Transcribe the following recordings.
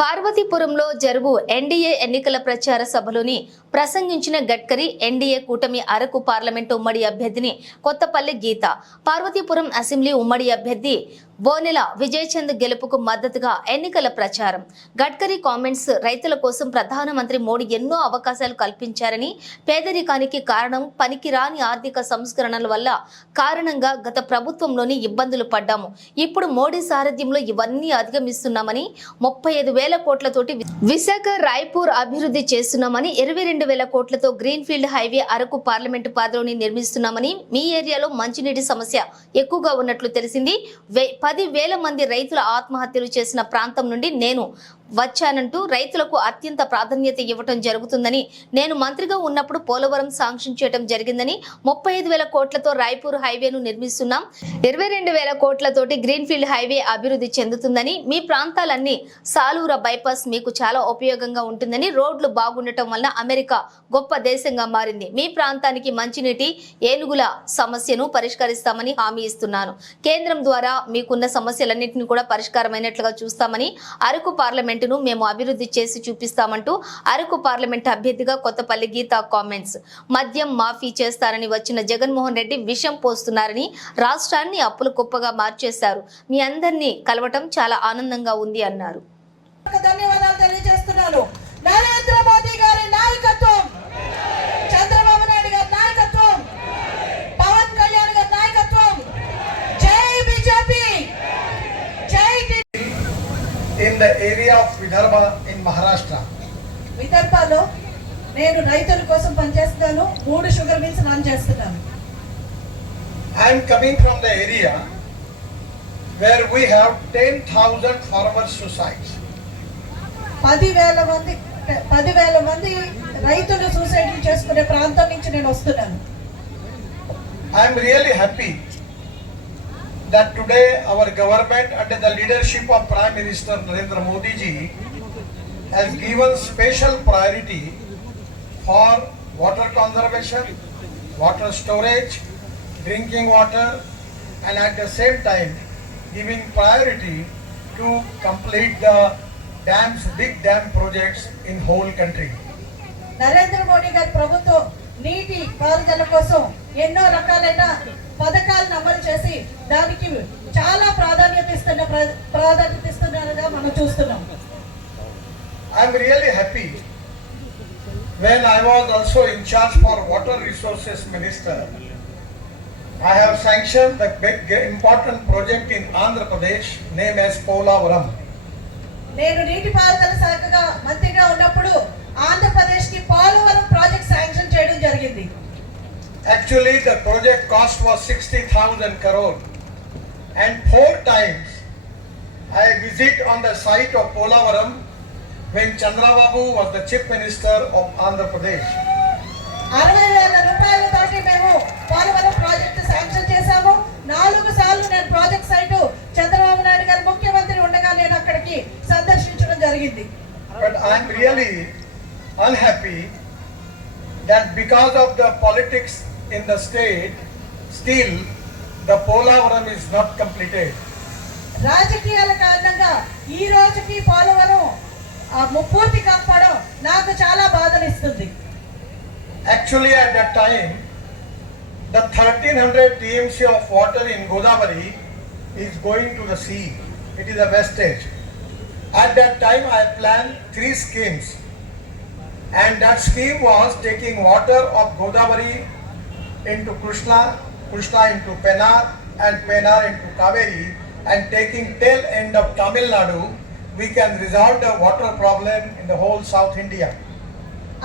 పార్వతీపురంలో జరుగు ఎన్డీఏ ఎన్నికల ప్రచార సభలోని ప్రసంగించిన గడ్కరీ ఎన్డీఏ కూటమి అరకు పార్లమెంటు ఉమ్మడి అభ్యర్థిని కొత్తపల్లి గీత, పార్వతీపురం అసెంబ్లీ ఉమ్మడి అభ్యర్థి బోనెల విజయచంద్ గెలుపుకు మద్దతుగా ఎన్నికల ప్రచారం. గడ్కరీ కామెంట్స్. రైతుల కోసం ప్రధానమంత్రి మోడీ ఎన్నో అవకాశాలు కల్పించారని, పేదరికానికి కారణం పనికిరాని ఆర్థిక సంస్కరణల వల్ల కారణంగా గత ప్రభుత్వంలోని ఇబ్బందులు పడ్డాము. ఇప్పుడు మోడీ సారథ్యంలో ఇవన్నీ అధిగమిస్తున్నామని, 35,000 కోట్లతోటి విశాఖ రాయ్పూర్ అభివృద్ధి చేస్తున్నామని, 22,000 కోట్లతో green field highway Araku parliament పాదలోని నిర్మిస్తున్నామని, మీ ఏరియాలో మంచినీటి సమస్య ఎక్కువగా ఉన్నట్లు తెలిసింది. 10,000 మంది రైతుల ఆత్మహత్యలు చేసిన ప్రాంతం నుండి నేను వచ్చానంటూ రైతులకు అత్యంత ప్రాధాన్యత ఇవ్వటం జరుగుతుందని, నేను మంత్రిగా ఉన్నప్పుడు పోలవరం శాంక్షన్ చేయడం జరిగిందని, 35,000 కోట్లతో రాయ్పూర్ హైవేను నిర్మిస్తున్నాం, 22,000 కోట్లతోటి గ్రీన్ ఫీల్డ్ హైవే అభివృద్ధి చెందుతుందని, మీ ప్రాంతాలన్నీ సాలూర బైపాస్ మీకు చాలా ఉపయోగంగా ఉంటుందని, రోడ్లు బాగుండటం వల్ల అమెరికా గొప్ప దేశంగా మారింది, మీ ప్రాంతానికి మంచినీటి ఏనుగుల సమస్యను పరిష్కరిస్తామని హామీ ఇస్తున్నాను, కేంద్రం ద్వారా మీకున్న సమస్యలన్నింటినీ కూడా పరిష్కారమైనట్లుగా చూస్తామని, అరకు పార్లమెంట్ మేము అభివృద్ధి చేసి చూపిస్తామంటూ అరకు పార్లమెంట్ అభ్యర్థిగా కొత్తపల్లి గీత కామెంట్స్. మద్యం మాఫీ చేస్తారని వచ్చిన జగన్మోహన్ రెడ్డి విషం పోస్తున్నారని, రాష్ట్రాన్ని అప్పుల కుప్పగా మార్చేశారు, మీ అందరినీ కలవటం చాలా ఆనందంగా ఉంది అన్నారు. ధన్యవాదాలు తెలియజేస్తున్నాను. నరేంద్ర మోదీ గారి నాయకత్వం, చంద్రబాబు నాయుడు గారి నాయకత్వం, పవన్ కళ్యాణ్ గారి నాయకత్వం. జై బీజేపీ, జై in the area of Vidarbha in Maharashtra. విదర్భలో నేను రైతుల కోసం పనిచేస్తాను, 3 షుగర్ మిల్స్ రన్ చేస్తున్నాను. I am coming from the area where we have 10,000 farmer suicides. 10,000 మంది రైతులు సూసైడ్ చేసుకునే ప్రాంతం నుంచి నేను వస్తున్నాను. I am really happy that today our government under the leadership of Prime Minister Narendra Modi ji has given special priority for water conservation, water storage, drinking water, and at the same time giving priority to complete the dams, big dam projects in whole country. Narendra Modi గారి ప్రభుత్వం నీటి పారుదల కోసం ఎన్నో రకాలైన పథకాలను అమలు చేసి దానికి చాలా ప్రాధాన్యత ఇస్తున్నారుగా మనం చూస్తున్నాం. I am really happy when I was also in charge for water resources minister. I have sanctioned the big important project in Andhra Pradesh named as Polavaram. నేను నీటిపారుదల శాఖగా మంత్రిగా ఉన్నప్పుడు ఆంధ్రప్రదేశ్ కి పోలవరం ప్రాజెక్ట్ శాంక్షన్ చేయడం జరిగింది. Actually the project cost was 60,000 crore and 4 times I visit on the site of Polavaram when Chandrababu was the chief minister of Andhra Pradesh. 60,000 రూపాయలతోటి మేము పోలవరం ప్రాజెక్ట్ శాంక్షన్ చేశాము. 4 సార్లు నేను ప్రాజెక్ట్ సైట్ చంద్రబాబు నాయుడు గారు ముఖ్యమంత్రి ఉండగా నేను అక్కడికి సందర్శించడం జరిగింది. But I am really unhappy that because of the politics in the state, still the Polavaram is not completed. రాజకీయాల కారణంగా ఈ రోజుకి పోలవరం పూర్తి కాకపోవడం నాకు చాలా బాధనిస్తుంది. Actually at that time the 1,300 TMC of water in Godavari is going to the sea. It is a wastage. At that time I planned 3 schemes, and that scheme was taking water of Godavari into Krishna into Pennar, and Pennar into Kaveri, and taking tail end of Tamil Nadu, we can resolve the water problem in the whole South India.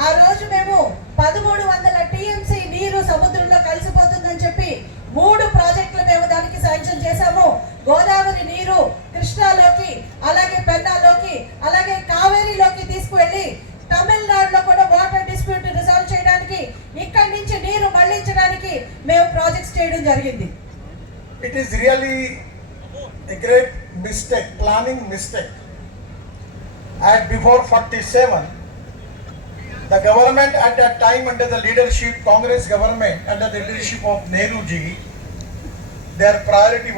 ఆ రోజు మేము 1300 TMC నీరు సముద్రంలో కలిసిపోతుందని చెప్పి 3 ప్రాజెక్టులు మేము దానికి sanction చేశాము. గోదావరి నీరు కృష్ణాలోకి, అలాగే పెన్నాలోకి, అలాగే కావేరీలోకి తీసుకువెళ్ళి తమిళనాడులో కూడా వాటర్ డిస్ప్యూట్ రిజాల్వ్ చేయడానికి, ఇక్కడి నుంచి నీరు మళ్లించడానికి మేము ప్రాజెక్ట్స్ చేయడం జరిగింది. It is really a great mistake, planning mistake. At before 47, the government at that time under the leadership, Congress government under the leadership of Nehru ji, their priority was